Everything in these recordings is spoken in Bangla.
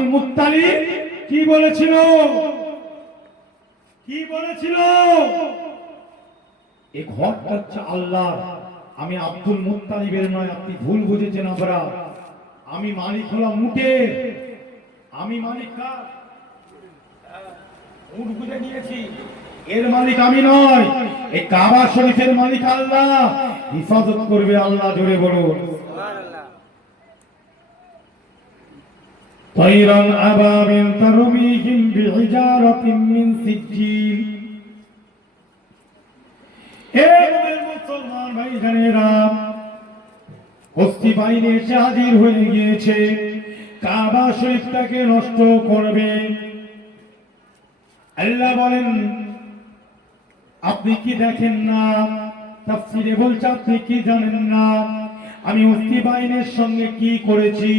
আব্দুল মুত্তালিব কি বলেছিল? এই ঘরটা হচ্ছে আল্লাহর, আমি আব্দুল মুত্তালিবের নয়, আপনি ভুল বুঝেছেন। আমি মালিক হলাম উটের, আমি মালিক কার? উট বুঝে নিয়েছি, এর মালিক আমি নয়। এই কাবা শরীফের মালিক আল্লাহ, হিফাজত করবে আল্লাহ। জোরে বলুন সুবহানাল্লাহ। তাইরান আবাবিল তারমিহিম বিহিজারাতিন মিন সিজ্জিল। হে মুসলমান ভাইজানেরা, হস্তি বাহিনী এসে হাজির হয়ে গিয়েছে, কাবা শরীফটাকে নষ্ট করবে। আল্লাহ বলেন, আপনি কি দেখেন না? তাফসীরে বলছে, আপনি কি জানেন না আমি হস্তি বাহিনীর সঙ্গে কি করেছি?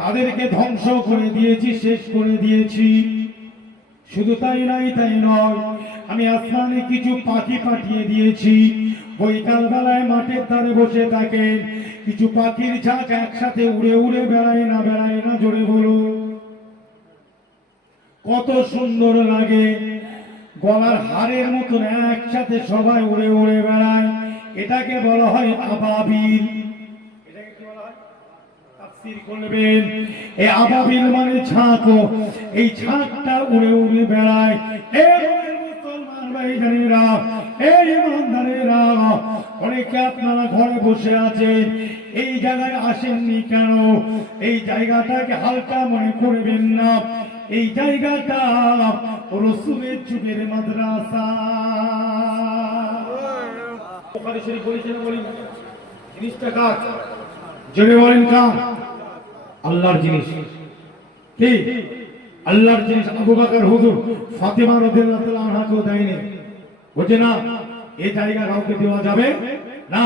তাদেরকে ধ্বংস করে দিয়েছি, শেষ করে দিয়েছি। শুধু তাই নয়, আমি আসমানে কিছু পাখি পাঠিয়ে দিয়েছি। বৈকাল বেলায় মাঠের ধারে বসে থাকে কিছু পাখির ঝাঁক, একসাথে উড়ে উড়ে বেড়ায় না জোরে বলো। কত সুন্দর লাগে, গলার হারের মতন একসাথে সবাই উড়ে উড়ে বেড়ায়। এটাকে বলা হয় আবাবিল। এটাকে কি বলা হয়? তাফসীর করবেন, এই আবাবিল মানে ঝাঁক। এই ঝাঁকটা উড়ে উড়ে বেড়ায়। মুসলমান ভাইজানেরা, এই ইমানদারেরা, অনেকে আপনারা ঘরে বসে আছেন, এই জায়গায় আসেননি কেন? এই জায়গাটাকে হালকা মনে করবেন না। এই জায়গাটা রাসূলের যুগের মাদ্রাসা। বুখারী শরীফ বলেছেন, বলি জিনিসটা কার? জোরে বলেন কার? আল্লাহর জিনিস। কি আল্লাহর জিনিস? আবু বকর হুজুর ফাতেমা রাদিয়াল্লাহু তাআলা আনহাকে দেয়নি, বুঝে না এই জায়গা কাউকে দেওয়া যাবে না।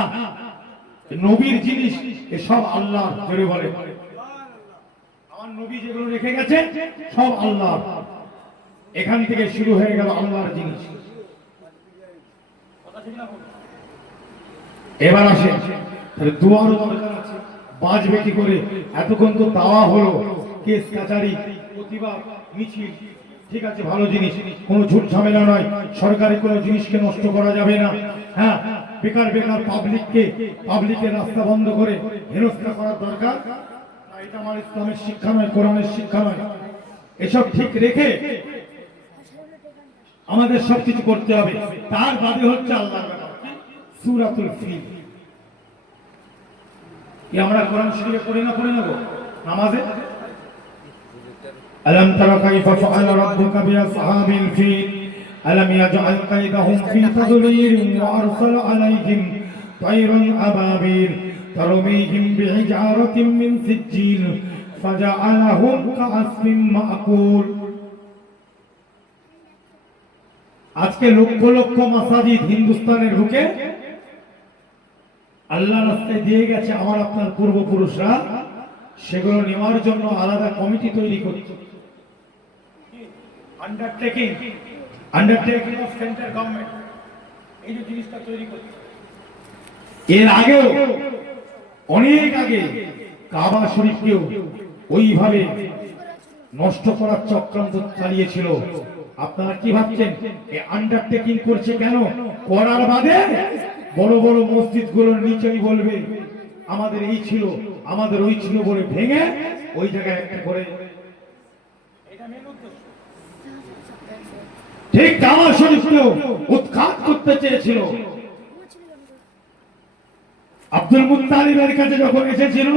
নবীর জিনিস এসব আল্লাহ। জোরে বলেন আমার নবী যেগুলো রেখে গেছে সব আল্লাহ। এখান থেকে শুরু হয়ে গেল আল্লাহর জিনিস। এবার আসেন, তাহলে দুয়ারও দরকার আছে। বাঁচবে কি করে? এতক্ষণ তো দাওয়া হলো, কেস কাচারি, প্রতিবাদ, মিছিল, ঠিক আছে, ভালো জিনিস, কোনো ঝুট ঝামেলা নয়। সরকারি কোনো জিনিসকে নষ্ট করা যাবে না। হ্যাঁ, বেকার পাবলিকের রাস্তা বন্ধ করে হেনস্থা করার দরকার না। এটা আমার ইসলামের শিক্ষা নয়, কোরআনের শিক্ষা নয়। এসব ঠিক রেখে আমাদের সবকিছু করতে হবে। তার বাদে হচ্ছে আল্লাহর ব্যাপার, সূরাতুল ফিল। কি আমরা কোরআন শরীফে পড়ি না গো নামাজে? আলাম তারা কাইফা ফাআলা রাব্বুকা বিআসহাবিল ফিল আলাম ইয়াজআল কাইদাহুম ফি তাদলিল ওয়া আরসালা আলাইহিম তায়রান আবাবিল তারমিহিম বিহিজারাতিন মিন সিজ্জিল ফাজআলাহুম কাআসফিন মাকুল। আজকে লক্ষ লক্ষ মাসাজিদ হিন্দুস্তানের বুকে আল্লাহ রাস্তায় দিয়ে গেছে আমার আপনার পূর্বপুরুষরা, সেগুলো নেওয়ার জন্য আলাদা কমিটি তৈরি করছে। আন্ডারটেকিং অফ সেন্ট্রাল গভর্নমেন্ট এই যে জিনিসটা তৈরি করছে। এর আগেও অনেক আগে কাবা শরীফকেও ওইভাবে নষ্ট করার চক্রান্ত চালিয়েছিল। আপনারা কি ভাবছেন এই আন্ডারটেকিং করছে কেন? করার বাদে বড় বড় মসজিদ গুলোর নিচেই বলবে আমাদের এই ছিল, আমাদের ওই ছিল বলে ভেঙে ওই জায়গায় একটা করে, ঠিক কাবা শরীফকেও উৎখাত করতে চেয়েছিল। আব্দুল মুত্তালিবের কাছে যখন এসেছিল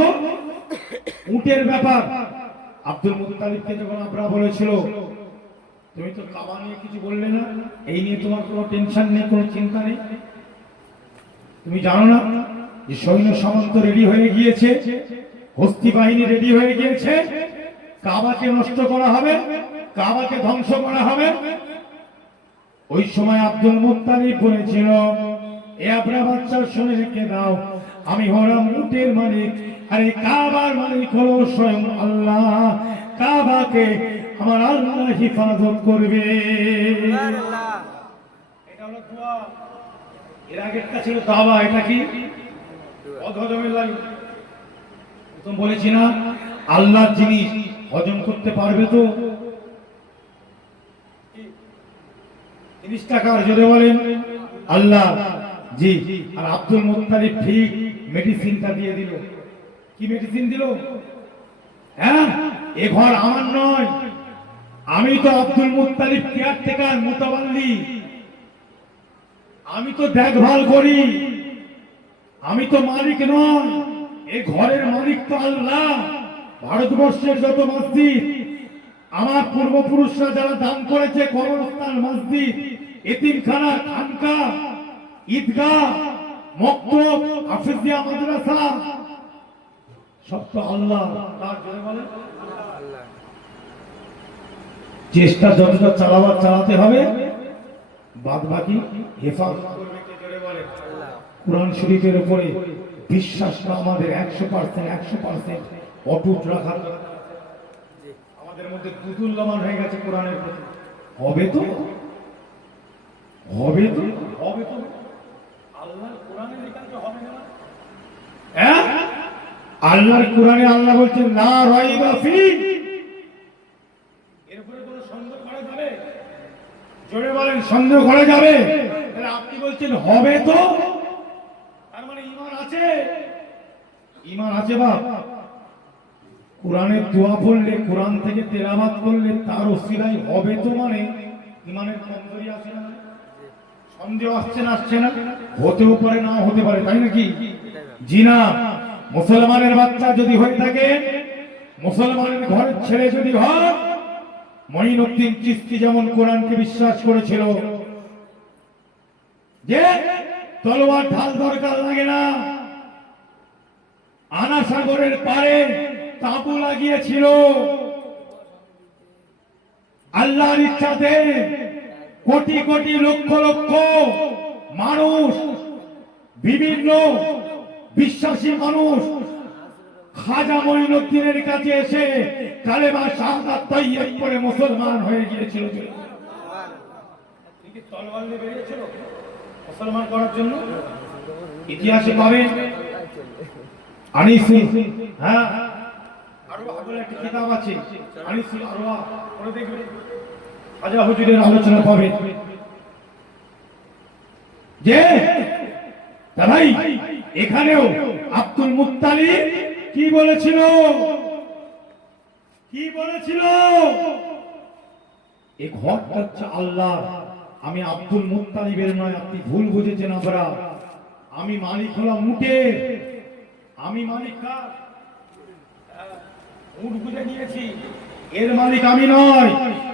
উটের ব্যাপার, আব্দুল মুত্তালিবকে যখন আমরা বলেছিল তুমি তো কাবা নিয়ে কিছু বললে না, এই নিয়ে তোমার কোনো টেনশন নেই, কোনো চিন্তা নেই, তুমি জানো না যে সৈন্য সামন্ত রেডি হয়ে গিয়েছে, হস্তি বাহিনী রেডি হয়ে গিয়েছে, কাবাকে নষ্ট করা হবে, কাবাকে ধ্বংস করা হবে। ওই সময় আব্দুল মুত্তালিব বলেছিল এ আপনার বাচ্চা শুনে রেখে দাও, আমি হলাম উটের মালিক, আর এই কাবার মালিক হলো স্বয়ং আল্লাহ। কাবাকে আমার আল্লাহ হিফাজত করবে। এটা হলো দোয়া। এর আগেরটা ছিল দাওয়া। এটা কি অধর্মের লাইন? প্রথম বলেছি না আল্লাহর জিনিস হজম করতে পারবে তো? 30 টাকার জোরে বলেন আল্লাহ। জি। আর আব্দুল মুত্তালিব ঠিক মেডিসিনটা দিয়ে দিল। কি মেডিসিন দিল? হ্যাঁ, এ ঘর আমার নয়, আমি তো আব্দুল মুত্তালিব কেয়ারটেকার মুতাওয়াল্লি, আমি তো দেখভাল করি, আমি তো মালিক নয়, এই ঘরের মালিক তো আল্লাহ। ভারতবর্ষের যত মসজিদ আমার পূর্বপুরুষরা যারা দান করেছে, কবরস্থান, মসজিদ, এতিমখানা, খানকা, ঈদগাহ, মক্তব, হাফিজিয়া মাদ্রাসা, সব তো আল্লাহ। তার জন্য বলেন আল্লাহ। চেষ্টা যতটা চালাবার চালাতে হবে, বাদ বাকি হেফাজত করবে কে? জোরে বলেন আল্লাহ। কোরআন শরীফের উপরে বিশ্বাসটা আমাদের 100% অটুট রাখার আমাদের মধ্যে দুদুল্যমান হয়ে গেছে কোরআনের প্রতি। হবে তো, হবে তো, হবে তো। আল্লাহর কোরআনে লেখা তো হবে না। হ্যাঁ, আল্লাহর কোরআনে আল্লাহ বলছেন না রাইবা ফি, এর উপরে কোনো সন্দেহ করা যাবে? জোরে বলেন সন্দেহ করা যাবে? তাহলে আপনি বলছেন হবে তো, তার মানে ঈমান আছে। ঈমান আছে বাপ। কোরআনের দোয়া পড়লে, কোরআন থেকে তেলাওয়াত করলে তার ওসিলায় হবে তো, মানে ঈমানের কমজোরি আছে না? সন্দেহ আসছে না? আসছে না? হতেও পারে, না হতে পারে, তাই নাকি? জি না। মুসলমানের বাচ্চা যদি হয়ে থাকে, মুসলমানের ঘরের ছেলে যদি হয়, মঈনুদ্দিন চিশতি যেমন কোরআনকে বিশ্বাস করেছিল যে তলোয়ার ঢাল দরকার লাগে না, আনা সাগরের পারে তাঁবু লাগিয়েছিল আল্লাহর ইচ্ছাতে। কোটি কোটি লক্ষ লক্ষ মানুষ, বিভিন্ন বিশ্বাসী মানুষ খাজা মঈনুদ্দিনের কাছে এসে কালেমা শাহাদাত তাইয়্যিব করে মুসলমান হয়ে গিয়েছিল। ঠিক তলোয়ার নিয়ে বেরিয়েছিল মুসলমান করার জন্য। ইতিহাসে পাবেন আনিসি, হ্যাঁ, আরওয়াহ বলে একটা কিতাব আছে, আনিসি আরওয়াহ, পড়ে দেখবেন, খাজা হুজুরের আলোচনা পাবেন যে ভাই এখানেও আব্দুল মুত্তালিব কি বলেছিল? কি বলেছিল? এই ঘরটা হচ্ছে আল্লাহ, আমি আব্দুল মুত্তালিবের নয়, আপনি ভুল বুঝেছেন। আমরা, আমি মালিক হলাম উটের, আমি মালিক কার? উট বুঝে নিয়েছি, এর মালিক আমি নয়।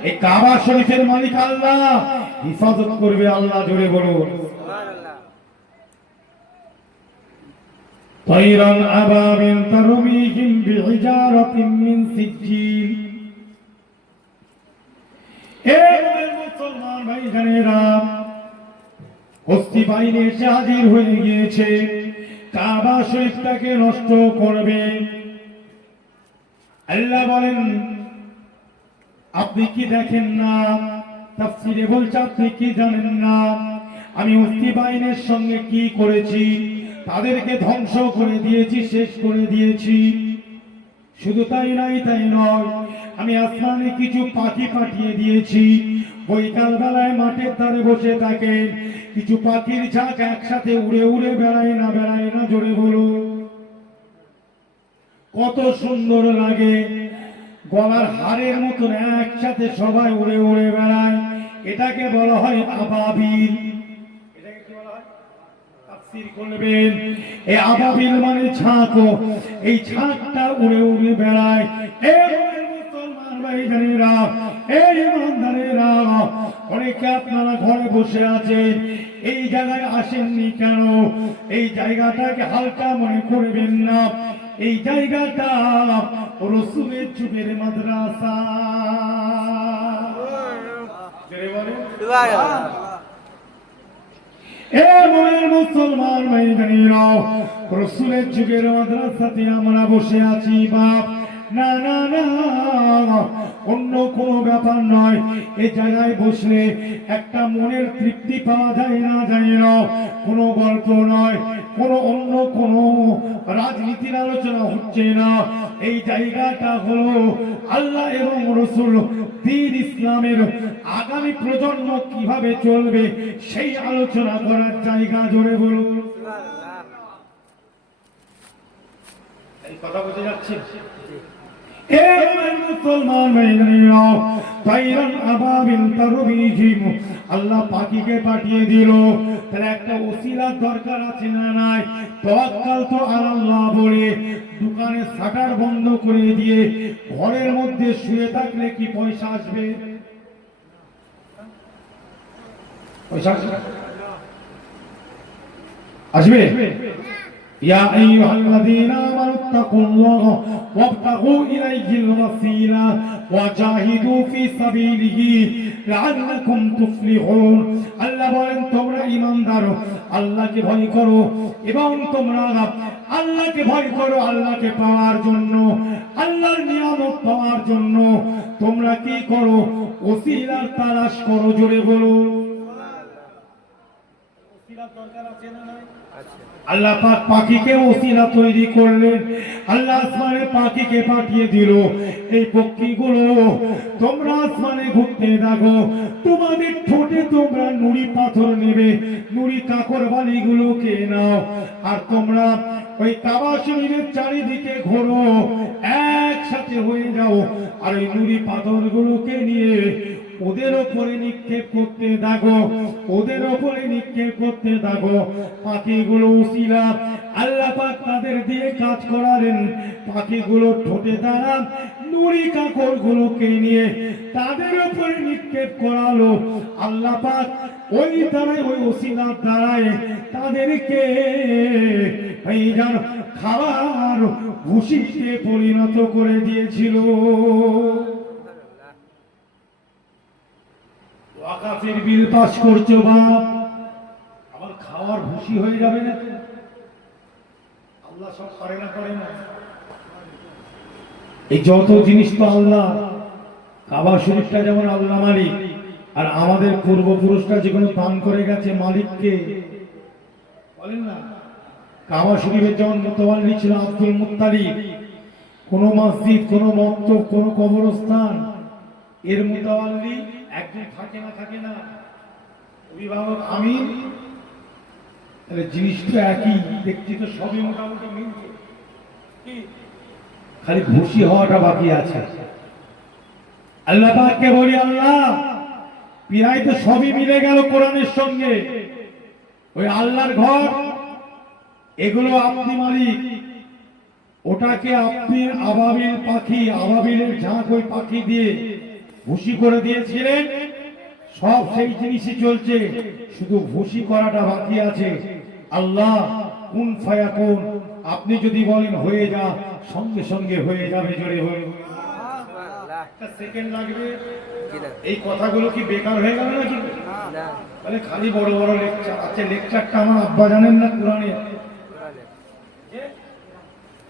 এই কাবা শরীফের মালিক আল্লাহ, হিফাজত করবে আল্লাহ। জোরে বলুন সুবহানাল্লাহ। তাইরান আবাবিল তারমিহিম বিহিজারাতিন মিন সিজ্জিল। এ মুসলমান ভাইজানেরা, হস্তি বাহিনী এসে হাজির হয়ে গিয়েছে, কাবা শরীফটাকে নষ্ট করবে। আল্লাহ বলেন আপনি কি দেখেন না? তাফসীরে বলছে আপনি কি জানেন না আমি হস্তি বাহিনীর সঙ্গে কি করেছি? তাদেরকে ধ্বংস করে দিয়েছি, শেষ করে দিয়েছি। শুধু তাই নয়, আমি আসমানে কিছু পাখি পাঠিয়ে দিয়েছি। বৈকাল বেলায় মাঠের ধারে বসে থাকে কিছু পাখির ঝাঁক একসাথে উড়ে উড়ে বেড়ায় না? বেড়ায় না? জোরে বলো। কত সুন্দর লাগে, গলার হারের মতন একসাথে সবাই উড়ে উড়ে বেড়ায়। এটাকে বলা হয় আবাবিল। এটাকে কি বলা হয়? তাফসীর করবেন, এই আবাবিল মানে ঝাঁক। এই ঝাঁকটা উড়ে উড়ে বেড়ায়। এই মুসলমান ভাইজানেরা, এই ইমানদারেরা, অনেকে আপনারা ঘরে বসে আছেন, এই জায়গায় আসেননি কেন? এই জায়গাটাকে হালকা মনে করবেন না। এই জায়গাটা রাসূলের যুগের মাদ্রাসা। জোরে বলেন সুবহানাল্লাহ। এ মোমেন মুসলমান ভাইজানেরা, রাসূলের যুগের মাদ্রাসাতে আমরা বসে আছি বাপ। না না না, অন্য কোনো ব্যাপার নয়। এই জায়গায় বসলে একটা মনের তৃপ্তি পাওয়া যায় না, কোনো গল্প নয়, কোনো অন্য কোনো রাজনীতির আলোচনা হচ্ছে না। এই জায়গাটা হলো আল্লাহ এবং রাসূল দ্বীন ইসলামের আগামী প্রজন্ম কিভাবে চলবে সেই আলোচনা করার জায়গা। জোরে বলুন। এই কথা বুঝে যাচ্ছে? আল্লাহ পাখিকে পাঠিয়ে দিল, তাহলে একটা ওসিলার দরকার আছে না নাই? তাওয়াক্কাল তো আল্লাহ বলে দোকানে শাটার বন্ধ করে দিয়ে ঘরের মধ্যে শুয়ে থাকলে কি পয়সা আসবে? পয়সা আসবে? يا أيها الذين آمنوا اتقوا الله وابتغوا إليه الوسيلة وجاهدوا في سبيله لعلكم تفلحون। আল্লাহ বলেন তোমরা ঈমানদার আল্লাহকে ভয় করো এবং তোমরা আল্লাহকে ভয় করো আল্লাহকে পাওয়ার জন্য, আল্লাহর নিয়ামত পাওয়ার জন্য তোমরা কি করো? ওসিলার তালাশ করো। জোরে বলো। ওসিলার দরকার আছে না নাই? আল্লাহ পাক পাখিকে ওসিলা তৈরি করলেন, আল্লাহ আসমানে পাখিকে পাঠিয়ে দিল। এই পক্ষীগুলো তোমরা আসমানে ঘুরতে থাকো, তোমাদের ঠোঁটে তোমরা নুড়ি পাথর নেবে, নুড়ি কাকর বালিগুলোকে নাও, আর তোমরা ওই কাবা শরীফের চারিদিকে ঘোরো, একসাথে হয়ে যাও, আর ওই নুড়ি পাথরগুলোকে নিয়ে ওদের ওপরে নিক্ষেপ করতে থাকো, ওদের ওপরে নিক্ষেপ করতে থাকো। পাখিগুলো উসিলা আল্লাহ পাক তাদের দিয়ে কাজ করালেন। পাখিগুলো ঠোঁটে দ্বারা নুড়ি কাকড় গুলোকে নিয়ে তাদের ওপরে নিক্ষেপ করালো। আল্লাহ পাক ওই দ্বারাই, ওই উসিলার দ্বারাই তাদেরকে এই যেন খাবার ভুসিতে পরিণত করে দিয়েছিল। ওয়াকাফের বিল পাস করছো বাপ, আবার খাওয়ার ভুসি হয়ে যাবে না? আল্লাহ সব পারে না, করে না? এই যত জিনিস তো আল্লাহ। কাবা শরীফটা যেমন আল্লাহ মালিক, আর আমাদের পূর্বপুরুষরা যেগুলো দান করে গেছে মালিককে বলেন না। কাবা শরীফের যেমন মুতাওয়াল্লি ছিল আব্দুল মুত্তালিব, কোন মসজিদ, কোন মক্তব, কোন কবরস্থান এর মুতাওয়াল্লি একজন থাকে না, থাকে না? অভিভাবক আমিন। তাহলে জিনিস তো একই, দেখছি তো সবই মোটামুটি মিলছে, খালি খুশি হওয়াটা বাকি আছে। আল্লাহ পাককে বলি আল্লাহ প্রায় তো সবই মিলে গেল কোরআনের সঙ্গে। ওই আল্লাহর ঘর এগুলো আপনি মালিক, ওটাকে আপনি আবাবিল পাখি, আবাবিলের ঝাঁক ওই পাখি দিয়ে ভুসি করে দিয়েছিলেন। সব সেই জিনিসই চলছে, শুধু ভুসি করাটা বাকি আছে। আল্লাহ কুন ফায়াকুন, আপনি যদি বলেন হয়ে যা, সঙ্গে সঙ্গে হয়ে যাবে। জোরে বলুন। একটা সেকেন্ড লাগবে। এই কথাগুলো কি বেকার হয়ে গেল নাকি? তাহলে খালি বড় বড় লেকচার আছে। লেকচারটা আমার আব্বা জানেন না কোরআনে।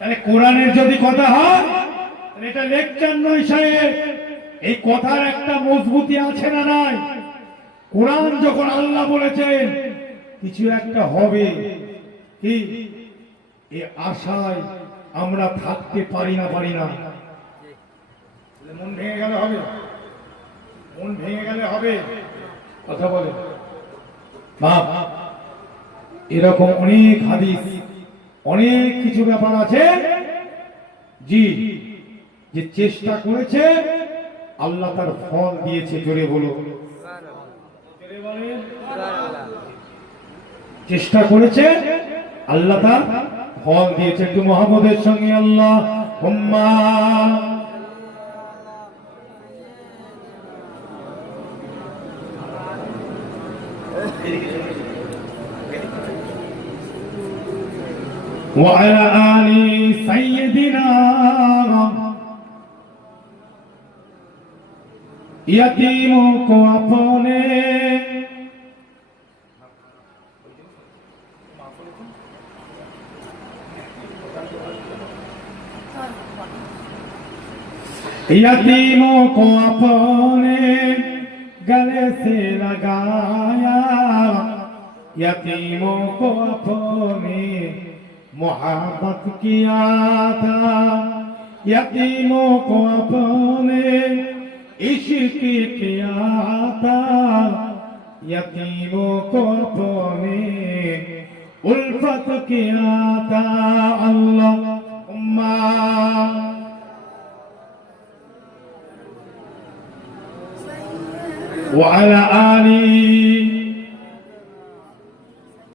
তাহলে কোরআনের যদি কথা হয় তাহলে এটা লেকচার নয় সাহেব, এই কথার একটা মজবুতি আছে না নাই? কোরআন যখন আল্লাহ বলেছেন কিছু একটা হবে, কি এই আশায় আমরা থাকতে পারি না, পারি না। মন ভেঙে গেলে হবে, মন ভেঙে গেলে হবে। কথা বলে বাপ, এরকম অনেক হাদিস, অনেক কিছু ব্যাপার আছে জি, যে চেষ্টা করেছে আল্লাহ তার ফল দিয়েছে। জোরে বলো। চেষ্টা করেছে আল্লাহ তার ফল দিয়েছে। একটু মুহাম্মদের সঙ্গে আল্লাহ হুম্মা। وعلى آل سيدنا यतीमों को अपने यतीमों को अपने गले से लगाया, यतीमों को अपने मोहब्बत किया था, यतीमों को अपने इश्क किया था, यतीमों को अपने उल्फत किया था। अल्लाहुम्मा وعلى آله